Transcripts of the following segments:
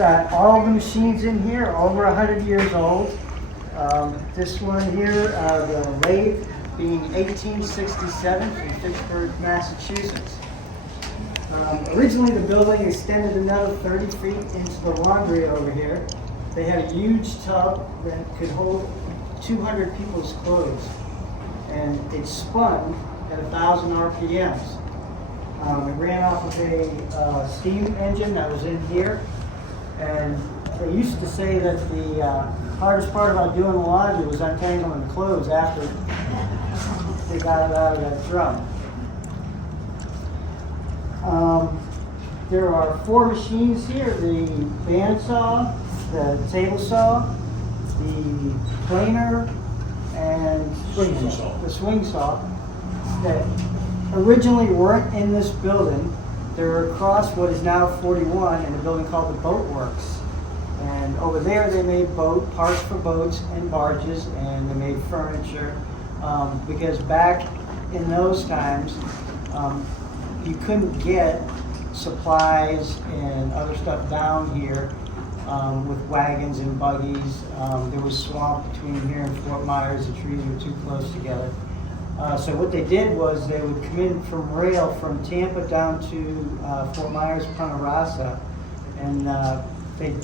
all the machines in here are over 100 years old. This one here, the lathe, being 1867 from Fitchburg, Massachusetts. Originally, the building extended another 30 feet into the laundry over here. They had a huge tub that could hold 200 people's clothes, and it spun at 1,000 RPMs. It ran off of a steam engine that was in here, and they used to say that the hardest part about doing the laundry was untangling the clothes after they got it out of that drum. There are 4 machines here: the bandsaw, the table saw, the planer, and the swing saw that originally weren't in this building. They're across what is now 41 in a building called the Boat Works. And over there they made parts for boats and barges, and they made furniture. Because back in those times, you couldn't get supplies and other stuff down here with wagons and buggies. There was swamp between here and Fort Myers. The trees were too close together. So what they did was they would come in from rail from Tampa down to Fort Myers, Ponderosa, and they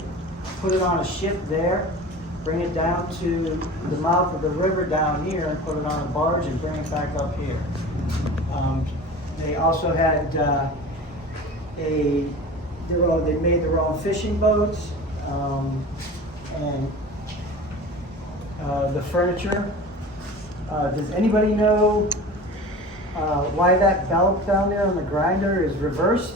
put it on a ship there, bring it down to the mouth of the river down here, and put it on a barge and bring it back up here. They also had they made their own fishing boats and the furniture. Does anybody know why that belt down there on the grinder is reversed?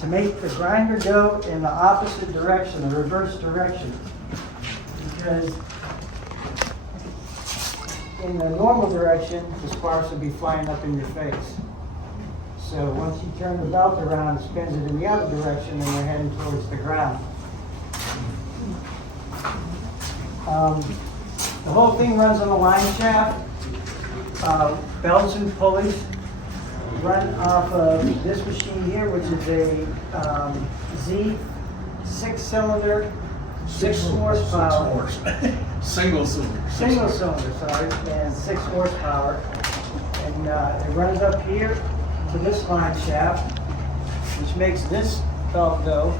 To make the grinder go in the opposite direction, the reverse direction. Because in the normal direction, the sparks would be flying up in your face. So once you turn the belt around, it spins it in the other direction, and you're heading towards the ground. The whole thing runs on a line shaft. Belts and pulleys run off of this machine here, which is a Z 6-cylinder, 6 horsepower. Single cylinder. Single cylinder, sorry, and 6 horsepower. And it runs up here to this line shaft, which makes this belt go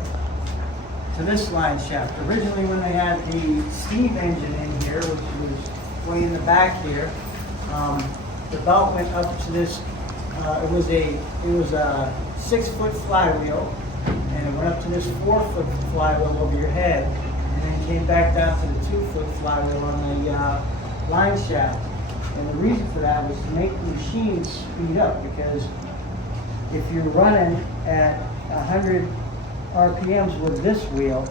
to this line shaft. Originally, when they had the steam engine in here, which was way in the back here, the belt went up to this. It was a 6-foot flywheel, and it went up to this 4-foot flywheel over your head, and then came back down to the 2-foot flywheel on the line shaft. And the reason for that was to make the machine speed up, because if you're running at 100 RPMs with this wheel,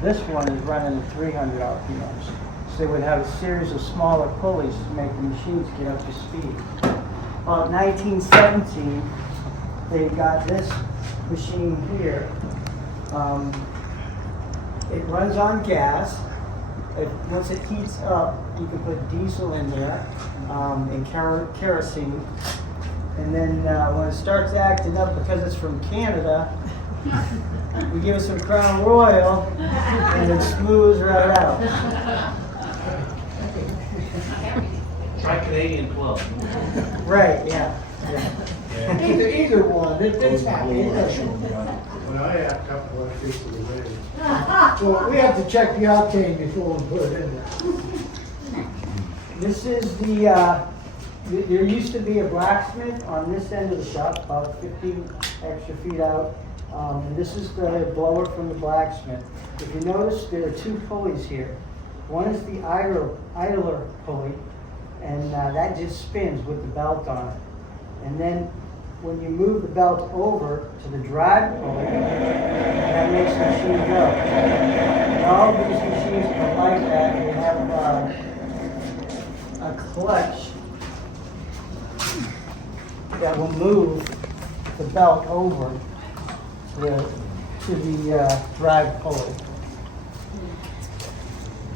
this one is running at 300 RPMs. So they would have a series of smaller pulleys to make the machines get up to speed. About 1917, they got this machine here. It runs on gas. Once it heats up, you can put diesel in there and kerosene. And then when it starts acting up, because it's from Canada, we give it some Crown Royal, and it smooths right out. Try Canadian Club. Right, yeah. Either one, it's happy. Well, I had a couple of pieces of wood. So we have to check the octane before we put it in there. This is the, there used to be a blacksmith on this end of the shop, about 15 extra feet out. And this is the blower from the blacksmith. If you notice, there are 2 pulleys here. One is the idler pulley, and that just spins with the belt on it. And then when you move the belt over to the drive pulley, that makes the machine go. And all of these machines are like that. They have a clutch that will move the belt over to the drive pulley.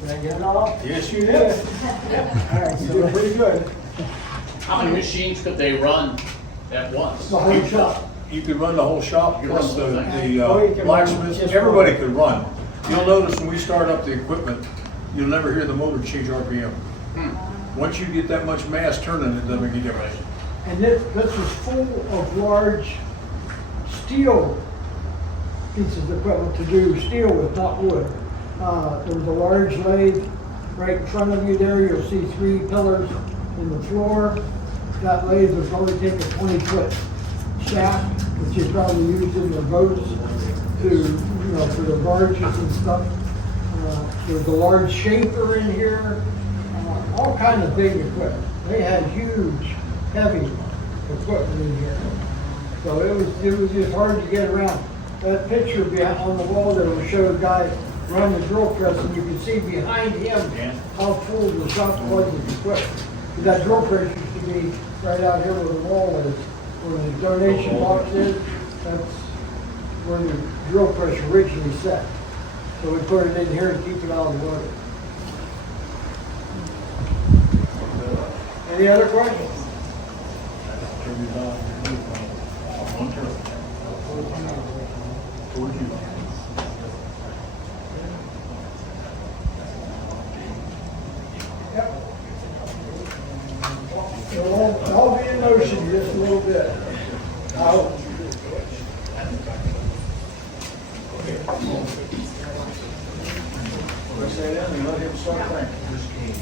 Did I get it all? Yes, you did. All right, You so did pretty good. How many machines could they run at once? The whole shop. you could run the whole shop, You plus run the whole the Oh, you can run blacksmith, just everybody one. could run. You'll notice when we start up the equipment, you'll never hear the motor change RPM. Once you get that much mass turning, it doesn't make any difference. And this was full of large steel pieces of equipment to do steel with, not wood. There was a large lathe right in front of you there. You'll see 3 pillars in the floor. That lathe was going to take a 20-foot shaft, which is probably used in the boats for the barges and stuff. There's a large shaper in here, all kind of big equipment. They had huge, heavy equipment in here. So it was just hard to get around. That picture behind on the wall there will show a guy running the drill press, and you can see behind him how full the shop was with equipment. That drill press used to be right out here where the wall is, where the donation box is. That's where the drill press originally set. So we put it in here to keep it out of the water. Any other questions? Yep. I'll be in motion just a little bit. Let's say that and let him start thinking.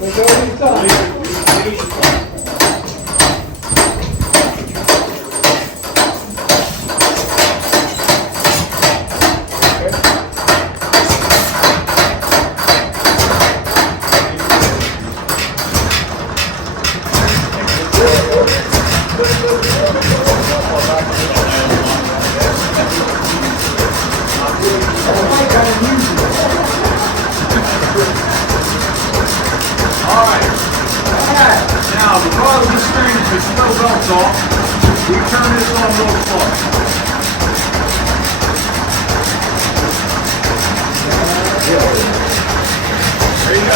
Let's go inside. Now, because this thing is no belts off, we turn this on real slow. There you go.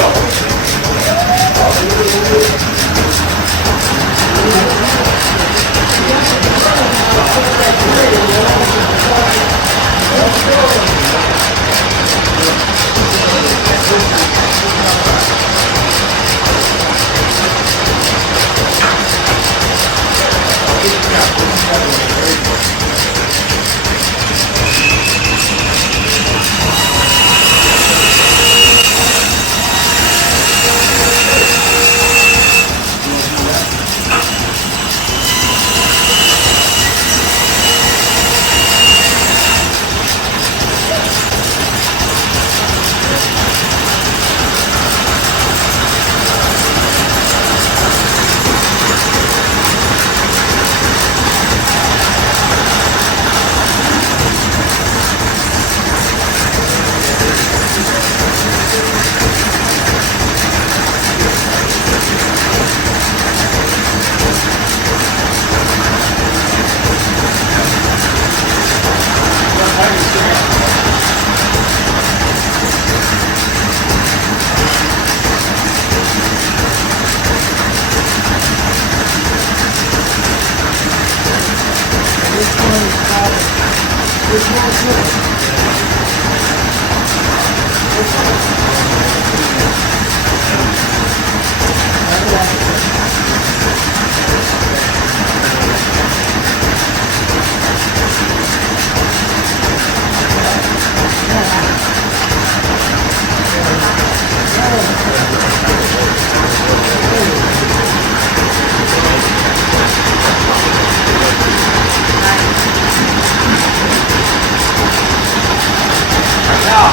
Now,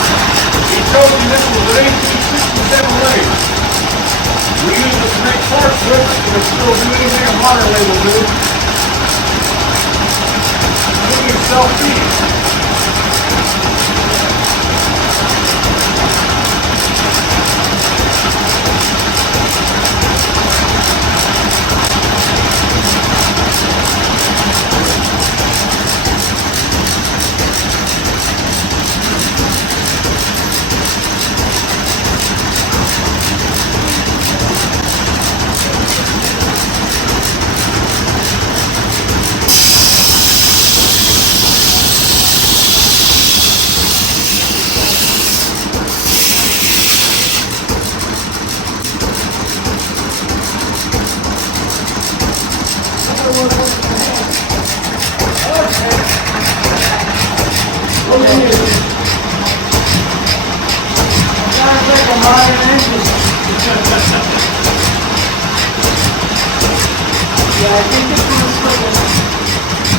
he told me this was an 1867 lathe. We use it to make parts with it, but it's still do anything a modern lathe will do. Including self-feeding. I think it's gonna put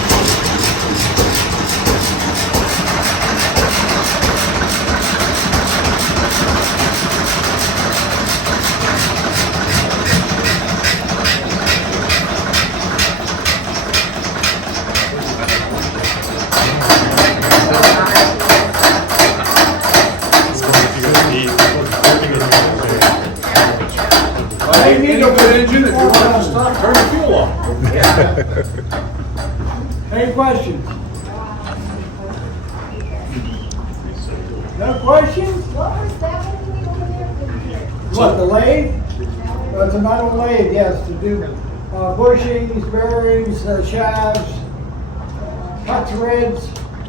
Hey, you need a good engine, if you want to stop, turn the fuel off. Any questions? No questions? What was that one over there? What, the lathe? It's a metal lathe, yes, to do bushings, bearings, shafts, cut threads,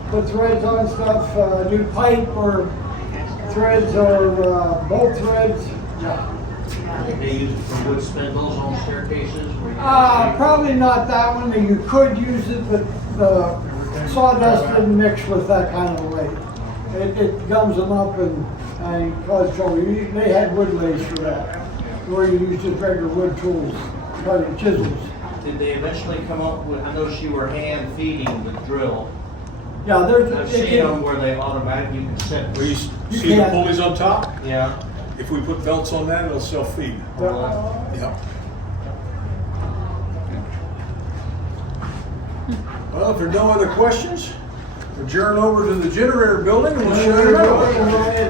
put threads on stuff, new pipe or threads or bolt threads. They use it for wood spindles on staircases where you. Probably not that one, you could use it, but the sawdust didn't mix with that kind of lathe. It gums them up and cause trouble. They had wood lathes for that, where you use just regular wood tools, cutting chisels. Did they eventually come up with, I know you were hand feeding the drill. Yeah, there's. I've seen them where they automatically, you can set. Where you You see the can't- pulleys on top? Yeah. If we put belts on that, it'll self-feed. Yeah. Well, if there are no other questions, adjourn over to the generator building and we'll show you around.